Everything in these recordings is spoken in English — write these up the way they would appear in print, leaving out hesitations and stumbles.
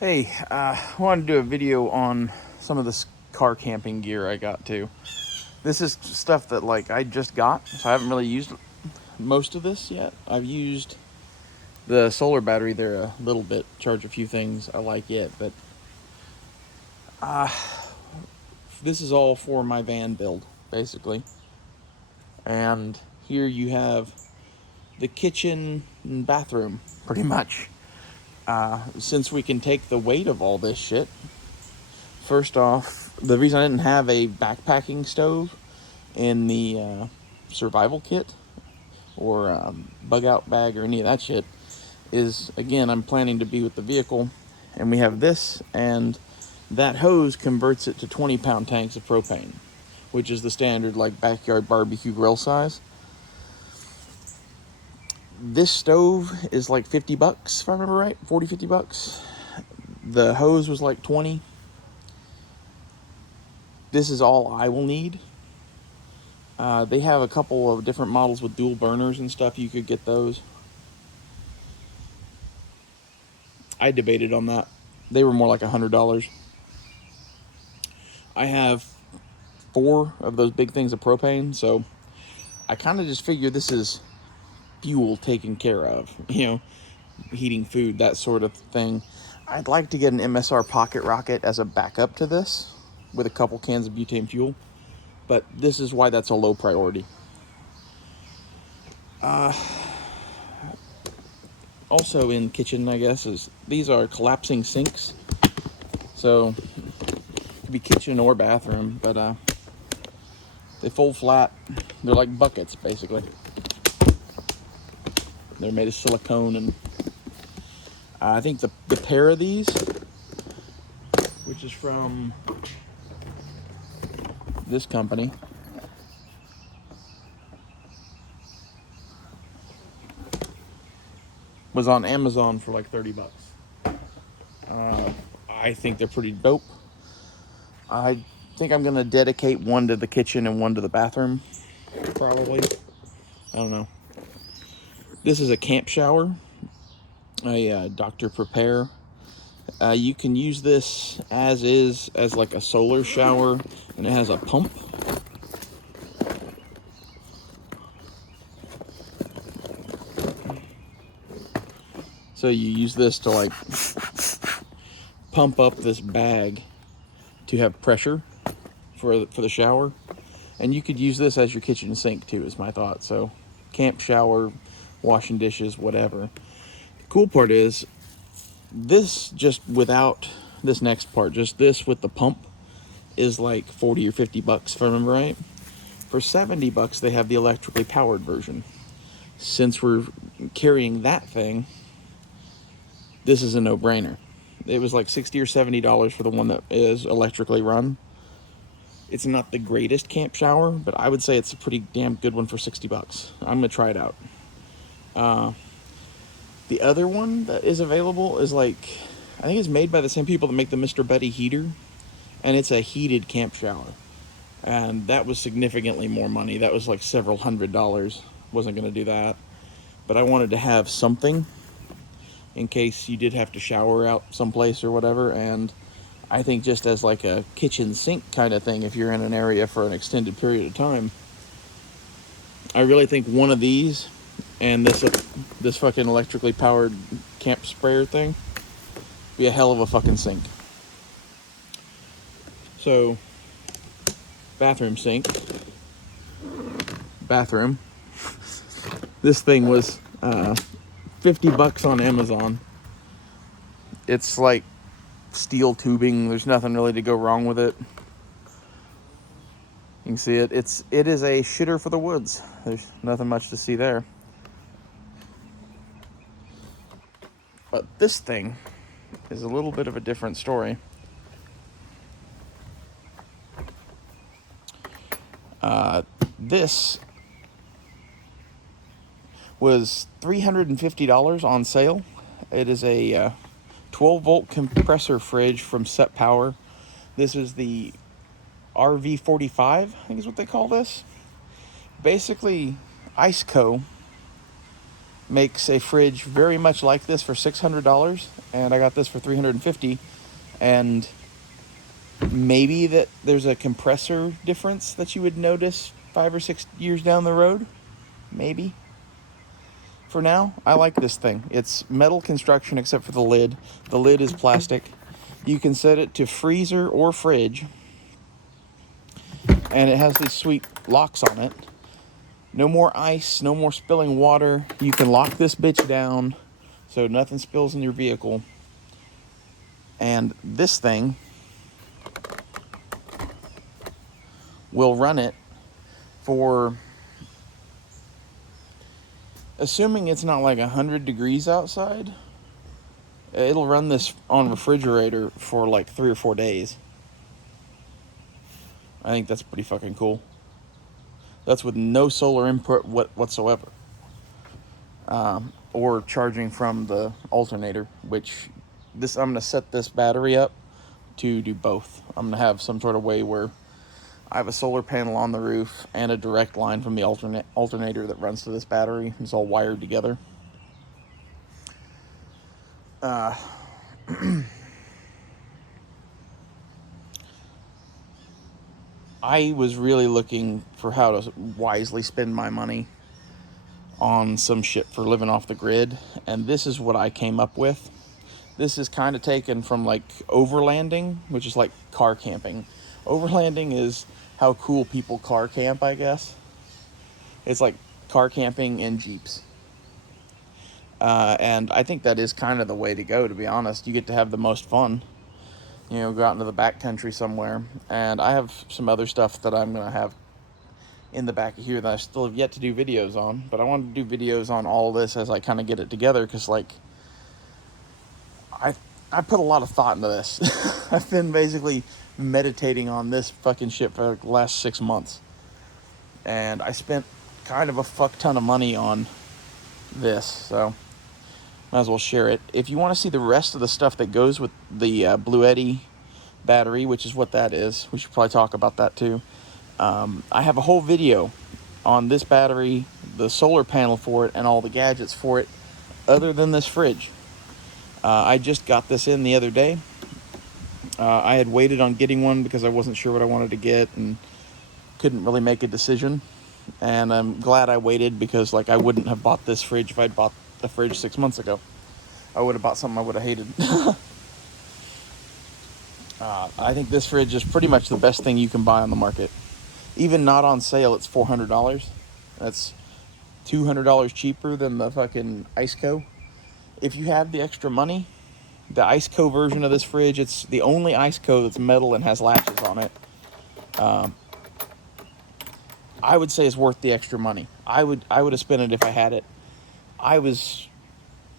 Hey, I wanted to do a video on some of this car camping gear I got too. This is stuff that I just got, so I haven't really used most of this yet. I've used the solar battery there a little bit, charge a few things I like it, but this is all for my van build, basically. And here you have the kitchen and bathroom, pretty much. Since we can take the weight of all this shit, first off, the reason I didn't have a backpacking stove in the survival kit or bug out bag or any of that shit is, again, I'm planning to be with the vehicle, and we have this, and that hose converts it to 20-pound tanks of propane, which is the standard backyard barbecue grill size. This stove is like $50 if I remember right, 40-50 bucks. The hose was like 20. This is all I will need. They have a couple of different models with dual burners and stuff. You could get those. I debated on that. They were more like $100. I have 4 of those big things of propane, so I kind of just figure this is fuel taken care of. Heating food, that sort of thing. I'd like to get an MSR Pocket Rocket as a backup to this with a couple cans of butane fuel, but this is why that's a low priority. Also in kitchen, I guess, is these are collapsing sinks. So it could be kitchen or bathroom, but they fold flat. They're like buckets, basically. They're made of silicone, and I think the pair of these, which is from this company, was on Amazon for like $30. I think they're pretty dope. I think I'm gonna dedicate one to the kitchen and one to the bathroom, probably. I don't know. This is a camp shower, a Dr. Prepare. You can use this as is, as like a solar shower, and it has a pump. So you use this to pump up this bag to have pressure for the shower, and you could use this as your kitchen sink too, is my thought. So camp shower, washing dishes, whatever. The cool part is this, just without this next part, just this with the pump, is like 40 or 50 bucks if I remember right. For 70 bucks they have the electrically powered version. Since we're carrying that thing, this is a no-brainer. It was like $60 or $70 for the one that is electrically run. It's not the greatest camp shower, but I would say it's a pretty damn good one for 60 bucks. I'm gonna try it out. The other one that is available is I think it's made by the same people that make the Mr. Betty heater, and it's a heated camp shower. And that was significantly more money. That was like several $100s. Wasn't gonna do that. But I wanted to have something in case you did have to shower out someplace or whatever, and I think just as like a kitchen sink kind of thing, if you're in an area for an extended period of time, I really think one of these and this fucking electrically powered camp sprayer thing be a hell of a fucking sink. So, bathroom sink. Bathroom. This thing was $50 on Amazon. It's like steel tubing. There's nothing really to go wrong with it. You can see it. It is a shitter for the woods. There's nothing much to see there. But this thing is a little bit of a different story. This was $350 on sale. It is a 12-volt compressor fridge from Set Power. This is the RV45, I think is what they call this. Basically, IceCo makes a fridge very much like this for $600, and I got this for $350. And maybe that there's a compressor difference that you would notice 5 or 6 years down the road. Maybe. For now, I like this thing. It's metal construction except for the lid. The lid is plastic. You can set it to freezer or fridge. And it has these sweet locks on it. No more ice, no more spilling water. You can lock this bitch down so nothing spills in your vehicle. And this thing will run it for, assuming it's not like 100 degrees outside, it'll run this on refrigerator for like 3 or 4 days. I think that's pretty fucking cool. That's with no solar input whatsoever. Or charging from the alternator, which I'm going to set this battery up to do both. I'm going to have some sort of way where I have a solar panel on the roof and a direct line from the alternator that runs to this battery. It's all wired together. I was really looking for how to wisely spend my money on some shit for living off the grid, and this is what I came up with. This is kind of taken from like overlanding, which is like car camping. Overlanding is how cool people car camp, I guess. It's like car camping in Jeeps. And I think that is kind of the way to go, to be honest. You get to have the most fun. You know, go out into the backcountry somewhere. And I have some other stuff that I'm going to have in the back of here that I still have yet to do videos on. But I want to do videos on all this as I kind of get it together, because, like, I put a lot of thought into this. I've been basically meditating on this fucking shit for the last 6 months. And I spent kind of a fuck ton of money on this, so might as well share it. If you want to see the rest of the stuff that goes with the Bluetti battery, which is what that is, we should probably talk about that too. I have a whole video on this battery, the solar panel for it, and all the gadgets for it, other than this fridge. I just got this in the other day. I had waited on getting one because I wasn't sure what I wanted to get and couldn't really make a decision. And I'm glad I waited, because like I wouldn't have bought this fridge if I'd bought the fridge 6 months ago. I would have bought something I would have hated. I think this fridge is pretty much the best thing you can buy on the market. Even not on sale, it's $400. That's $200 cheaper than the fucking Iceco. If you have the extra money, the Iceco version of this fridge, it's the only Iceco that's metal and has latches on it. I would say it's worth the extra money. I would have spent it if I had it. I was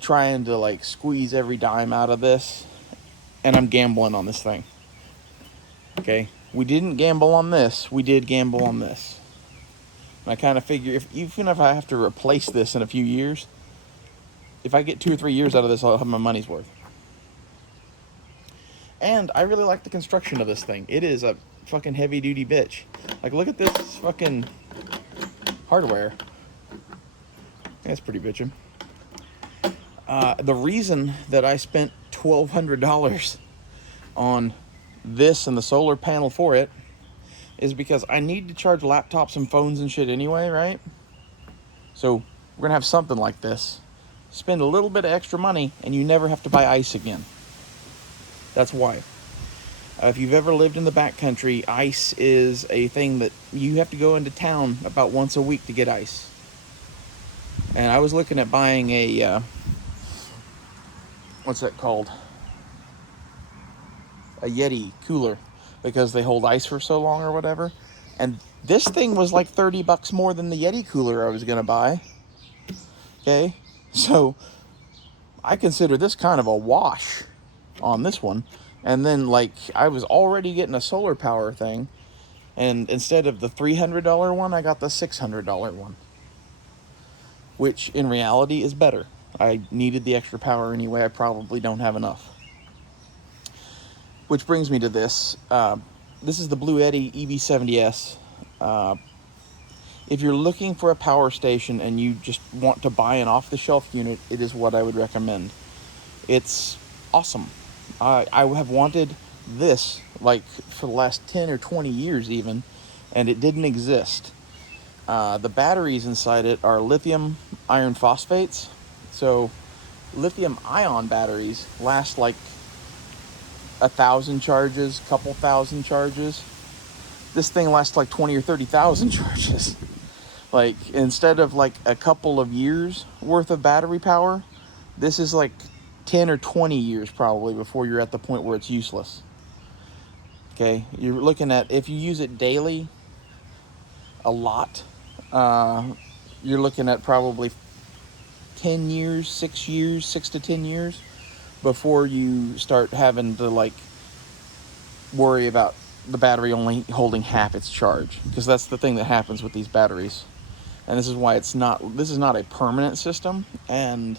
trying to like squeeze every dime out of this, and I'm gambling on this thing. Okay, we didn't gamble on this. We did gamble on this. And I kind of figure even if I have to replace this in a few years, if I get 2 or 3 years out of this, I'll have my money's worth. And I really like the construction of this thing. It is a fucking heavy duty bitch. Like, look at this fucking hardware. That's pretty bitchin'. The reason that I spent $1,200 on this and the solar panel for it is because I need to charge laptops and phones and shit anyway, right? So we're gonna have something like this. Spend a little bit of extra money and you never have to buy ice again. That's why. If you've ever lived in the backcountry, ice is a thing that you have to go into town about once a week to get ice. And I was looking at buying a, what's that called? A Yeti cooler, because they hold ice for so long or whatever. And this thing was like $30 more than the Yeti cooler I was going to buy. Okay? So I consider this kind of a wash on this one. And then, like, I was already getting a solar power thing, and instead of the $300 one, I got the $600 one, which in reality is better. I needed the extra power anyway. I probably don't have enough. Which brings me to this. This is the Bluetti EV70S. If you're looking for a power station and you just want to buy an off-the-shelf unit, it is what I would recommend. It's awesome. I have wanted this like for the last 10 or 20 years even, and it didn't exist. The batteries inside it are lithium iron phosphates. So lithium ion batteries last like 1,000 charges, couple thousand charges. This thing lasts like 20 or 30,000 charges. Like, instead of like a couple of years worth of battery power, this is like 10 or 20 years probably before you're at the point where it's useless. Okay, you're looking at, if you use it daily, a lot, you're looking at probably 10 years, 6 to 10 years before you start having to like worry about the battery only holding half its charge, because that's the thing that happens with these batteries. And this is why this is not a permanent system, and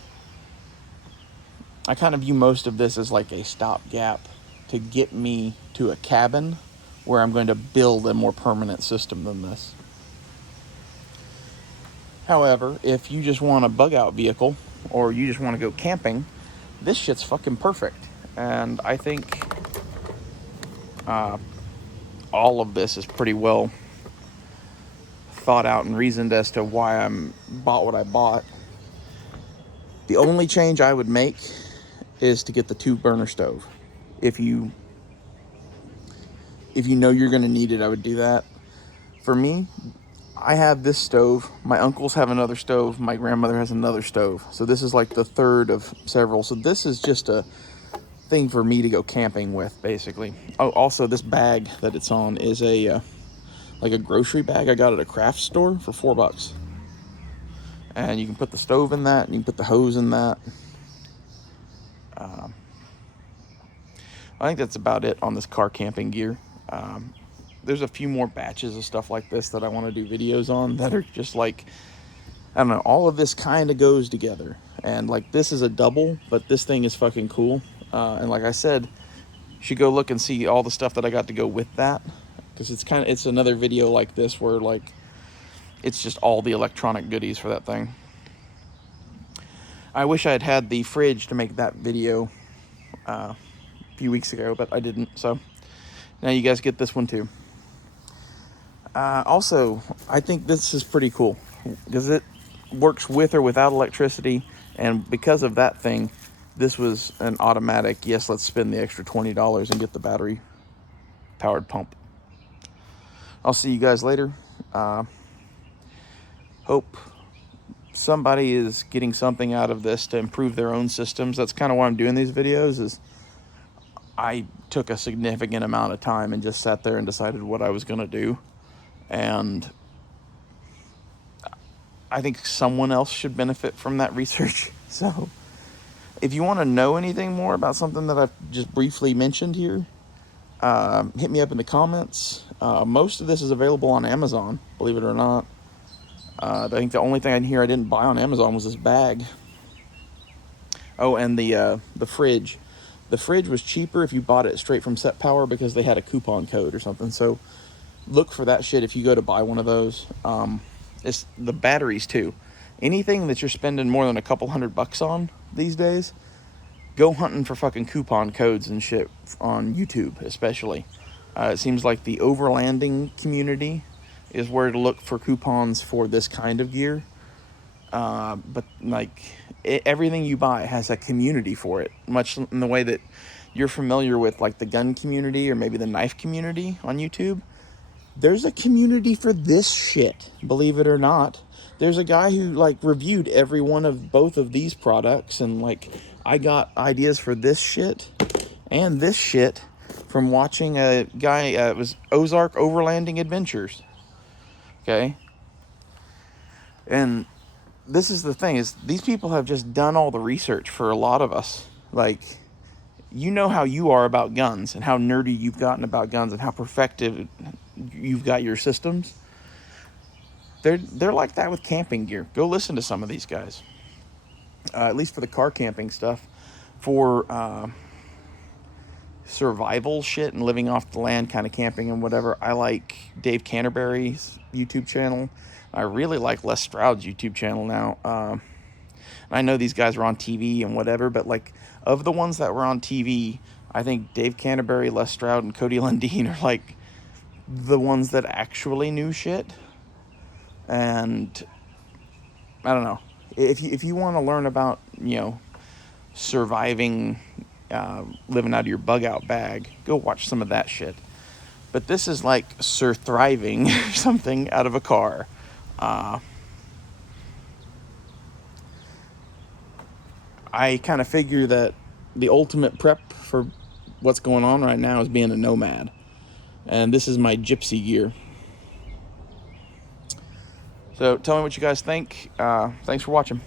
I kind of view most of this as like a stopgap to get me to a cabin where I'm going to build a more permanent system than this. However, if you just want a bug out vehicle or you just want to go camping, this shit's fucking perfect. And I think all of this is pretty well thought out and reasoned as to why I bought what I bought. The only change I would make is to get the 2-burner stove. If you know you're going to need it, I would do that. For me, I have this stove. My uncles have another stove. My grandmother has another stove. So this is like the third of several. So this is just a thing for me to go camping with, basically. Oh, also this bag that it's on is a like a grocery bag I got at a craft store for $4. And you can put the stove in that, and you can put the hose in that. I think that's about it on this car camping gear. There's a few more batches of stuff like this that I want to do videos on that are just like, I don't know, all of this kind of goes together. And like, this is a double, but this thing is fucking cool. And like I said, you should go look and see all the stuff that I got to go with that, because it's another video like this where like it's just all the electronic goodies for that thing. I wish I had had the fridge to make that video a few weeks ago, but I didn't, so now you guys get this one too. Also, I think this is pretty cool because it works with or without electricity, and because of that thing, this was an automatic, yes, let's spend the extra $20 and get the battery powered pump. I'll see you guys later. Hope somebody is getting something out of this to improve their own systems. That's kind of why I'm doing these videos, is I took a significant amount of time and just sat there and decided what I was going to do. And I think someone else should benefit from that research. So if you want to know anything more about something that I've just briefly mentioned here, hit me up in the comments. Most of this is available on Amazon, believe it or not. I think the only thing in here I didn't buy on Amazon was this bag. Oh, and the fridge. The fridge was cheaper if you bought it straight from Set Power because they had a coupon code or something. So look for that shit if you go to buy one of those. It's the batteries too. Anything that you're spending more than a couple $100 on these days, go hunting for fucking coupon codes and shit on YouTube, especially. It seems like the overlanding community is where to look for coupons for this kind of gear. But like everything you buy has a community for it, much in the way that you're familiar with like the gun community or maybe the knife community on YouTube. There's a community for this shit, believe it or not. There's a guy who like reviewed every one of both of these products, and like I got ideas for this shit and this shit from watching a guy, it was Ozark Overlanding Adventures. Okay? And this is the thing, is these people have just done all the research for a lot of us. Like, you know how you are about guns and how nerdy you've gotten about guns and how perfected you've got your systems. They're like that with camping gear. Go listen to some of these guys. At least for the car camping stuff. For survival shit and living off the land, kind of camping and whatever, I like Dave Canterbury's YouTube channel. I really like Les Stroud's YouTube channel now. I know these guys are on TV and whatever, but like of the ones that were on TV, I think Dave Canterbury, Les Stroud, and Cody Lundin are like the ones that actually knew shit. And I don't know, if you want to learn about, you know, surviving, living out of your bug out bag, go watch some of that shit. But this is like Sir Thriving something out of a car. I kind of figure that the ultimate prep for what's going on right now is being a nomad. And this is my gypsy gear. So tell me what you guys think. Thanks for watching.